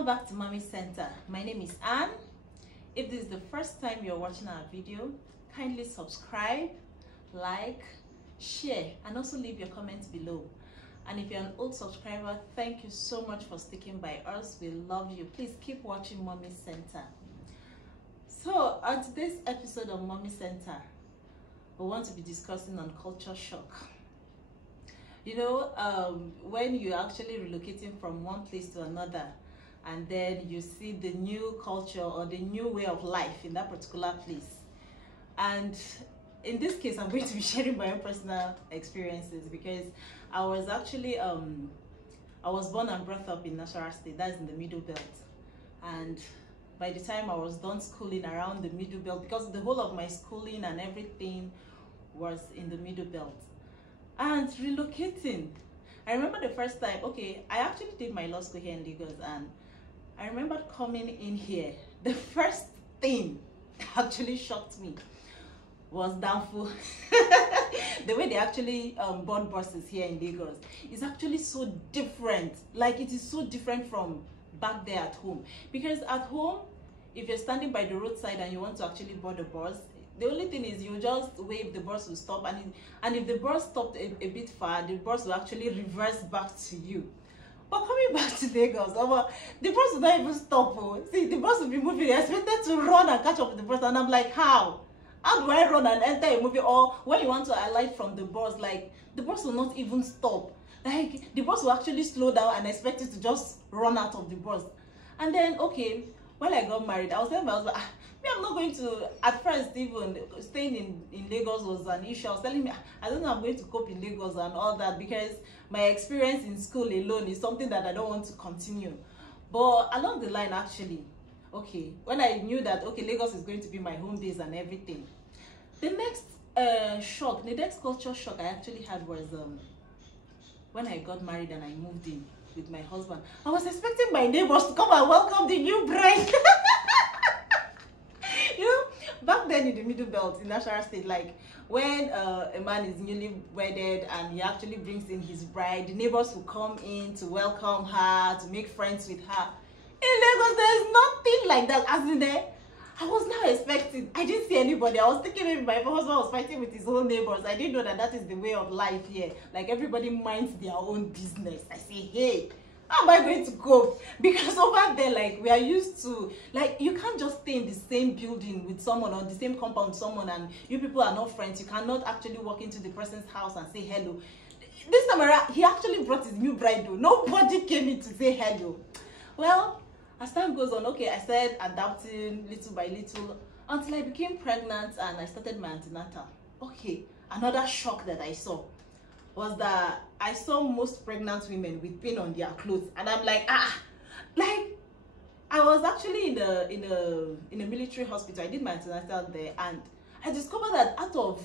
Welcome back to Mommy Center. My name is Anne. If this is the first time you're watching our video, kindly subscribe, like, share, and also leave your comments below. And if you're an old subscriber, thank you so much for sticking by us. We love you. Please keep watching Mommy Center. So on today's episode of Mommy Center, we want to be discussing on culture shock. You know, when you're actually relocating from one place to another, and then you see the new culture or the new way of life in that particular place. And in this case, I'm going to be sharing my own personal experiences because I was actually, I was born and brought up in Nasarawa State, that's in the Middle Belt. And by the time I was done schooling around the Middle Belt, because the whole of my schooling and everything was in the Middle Belt. And relocating, I remember the first time, okay, I actually did my law school here in Lagos, and I remember coming in here. The first thing that actually shocked me was Danfo. The way they actually board buses here in Lagos is actually so different. Like, it is so different from back there at home. Because at home, if you're standing by the roadside and you want to actually board a bus, the only thing is you just wave, the bus will stop, and if the bus stopped a bit far, the bus will actually reverse back to you. But coming back to Lagos, the bus will not even stop. Oh. See, the bus will be moving. They expected to run and catch up with the bus, and I'm like, how? How do I run and enter a movie? Or when you want to alight from the bus, like, the bus will not even stop. Like, the bus will actually slow down and expect you to just run out of the bus. And then, okay, when I got married, I was telling my husband, I'm not going to, at first even, staying in Lagos was an issue. I was telling me, I don't know I'm going to cope in Lagos and all that because my experience in school alone is something that I don't want to continue. But along the line, actually, okay, when I knew that, okay, Lagos is going to be my home base and everything, the next shock, the next culture shock I actually had was when I got married and I moved in with my husband. I was expecting my neighbors to come and welcome the new bride. You know, back then in the Middle Belt in Nasarawa State, like when a man is newly wedded and he actually brings in his bride, the neighbors will come in to welcome her, to make friends with her. In Lagos, there's nothing like that. As in there, I was now expecting, I didn't see anybody. I was thinking maybe my husband was fighting with his own neighbors. I didn't know that that is the way of life here. Like, everybody minds their own business. I say, hey, how am I going to cope? Because over there, like, we are used to, like, you can't just stay in the same building with someone or the same compound with someone and you people are not friends. You cannot actually walk into the person's house and say hello. This time around, he actually brought his new bride though. Nobody came in to say hello. Well, as time goes on, okay, I started adapting little by little until I became pregnant and I started my antenatal. Okay, another shock that I saw was that I saw most pregnant women with pin on their clothes, and I'm like, like, I was actually in a military hospital. I did my antenatal there, and I discovered that out of,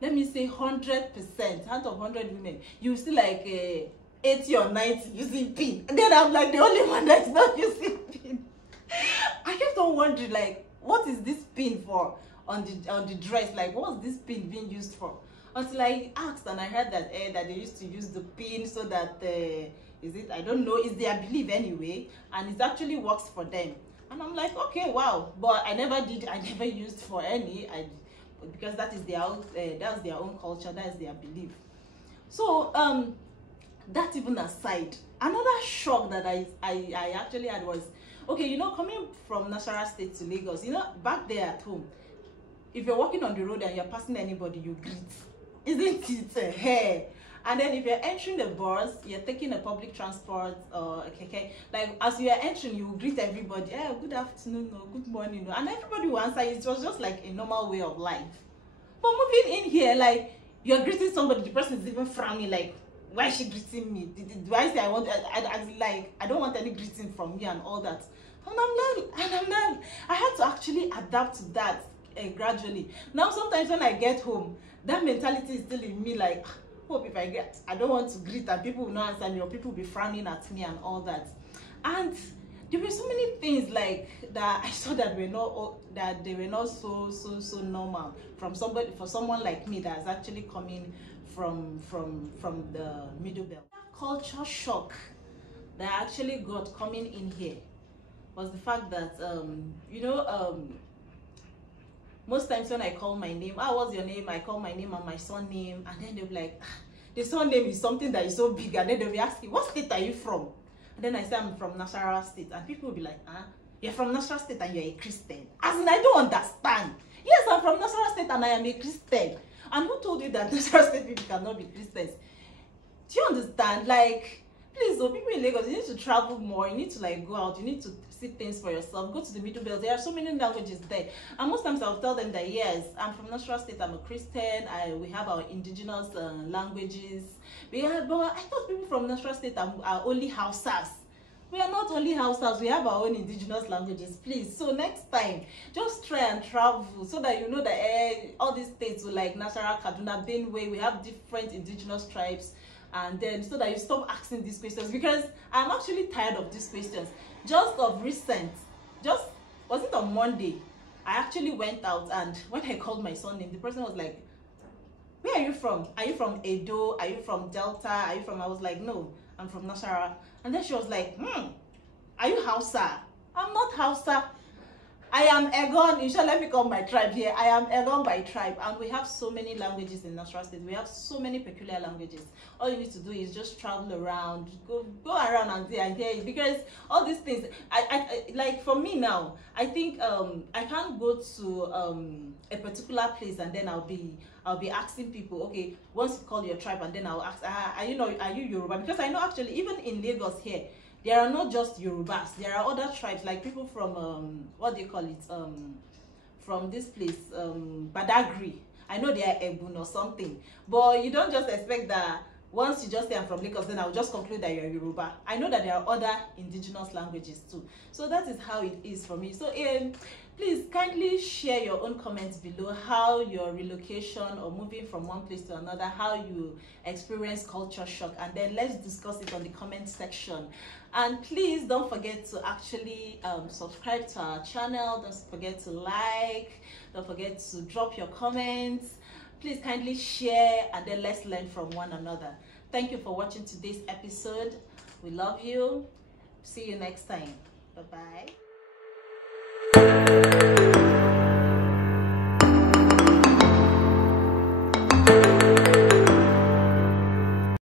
let me say 100%, out of 100 women, you see like 80 or 90 using pin, and then I'm like the only one that's not using pin. I kept on wondering, like, what is this pin for on the dress? Like, what's this pin being used for? Until I asked and I heard that that they used to use the pin so that is it, I don't know, it's their belief anyway, and it actually works for them. And I'm like, okay, wow. But I never used for any, because that is their own, that's their own culture, that's their belief. So that even aside, another shock that I actually had was, okay, you know, coming from Nasarawa State to Lagos, you know, back there at home, if you're walking on the road and you're passing anybody, you greet. Isn't it? Hey. And then if you're entering the bus, you're taking a public transport or a keke, like, as you're entering, you will greet everybody. Hey, good afternoon or good morning, and everybody will answer. It was just like a normal way of life. But moving in here, like, you're greeting somebody, the person is even frowning, like, why is she greeting me? Do I say I don't want any greeting from you and all that? And I'm not. I had to actually adapt to that gradually. Now sometimes when I get home, that mentality is still in me, like, hope if I don't want to greet and people will not answer me or people will be frowning at me and all that. And there were so many things like that I saw that were not they were not so normal for someone like me that's actually coming from the Middle Belt. Culture shock that I actually got coming in here was the fact that most times when I call my name, what's your name? I call my name and my son name, and then they'll be like, the son name is something that is so big, and then they'll be asking, what state are you from? And then I say I'm from Nasarawa State, and people will be like, you're from Nasarawa State and you're a Christian. As in, I don't understand. Yes, I'm from Nasarawa State and I am a Christian. And who told you that Nasarawa State people cannot be Christians? Do you understand? Like, please, though, people in Lagos, you need to travel more. You need to like go out. You need to see things for yourself. Go to the Middle Belt. There are so many languages there. And most times I'll tell them that yes, I'm from Nasarawa State. I'm a Christian. We have our indigenous languages. But I thought people from Nasarawa State are only Hausas. We are not only Hausas. We have our own indigenous languages. Please. So next time, just try and travel so that you know that all these states, like Nasarawa, Kaduna, Benue, we have different indigenous tribes. And then so that you stop asking these questions, because I'm actually tired of these questions. Just of recent, was it on Monday, I actually went out, and when I called my son name, the person was like, where are you from? Are you from Edo? Are you from Delta? Are you from? I was like, no, I'm from Nasarawa. And then she was like, are you Hausa? I'm not Hausa. I am Egon. You shall let me call my tribe here. I am Egon by tribe, and we have so many languages in Nasarawa State. We have so many peculiar languages. All you need to do is just travel around, go around and hear it, because all these things. I like, for me now, I think I can't go to a particular place and then I'll be asking people, okay, once you call your tribe, and then I'll ask, are you Yoruba? Because I know actually even in Lagos here, there are not just Yorubas. There are other tribes, like people from what do you call it? From this place, Badagry. I know they are Ebun or something. But you don't just expect that once you just say I'm from Lagos, then I'll just conclude that you're Yoruba. I know that there are other indigenous languages too. So that is how it is for me. So please kindly share your own comments below, how your relocation or moving from one place to another, how you experience culture shock, and then let's discuss it on the comment section. And please don't forget to actually subscribe to our channel. Don't forget to like, don't forget to drop your comments. Please kindly share, and then let's learn from one another. Thank you for watching today's episode. We love you. See you next time. Bye-bye.